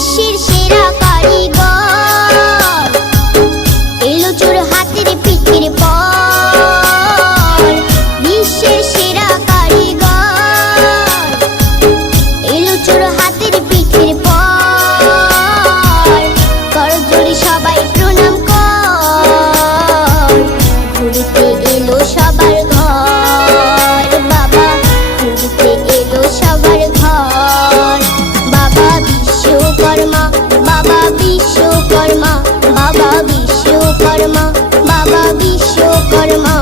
বিশ্বের সেরা কারিগর, এলো চোর হাতের পিঠের পর। বিশ্বের সেরা কারিগর, এলো চোর হাতের পিঠের পর। করজোড়ে সবাই প্রণাম কর, ঘুরতে এলো সবার ঘর। বাবা ঘুরতে এলো সবার ঘর। বাবা বিশ্বকর্মা, বাবা বিশ্বকর্মা, বাবা বিশ্বকর্মা, বাবা বিশ্বকর্মা।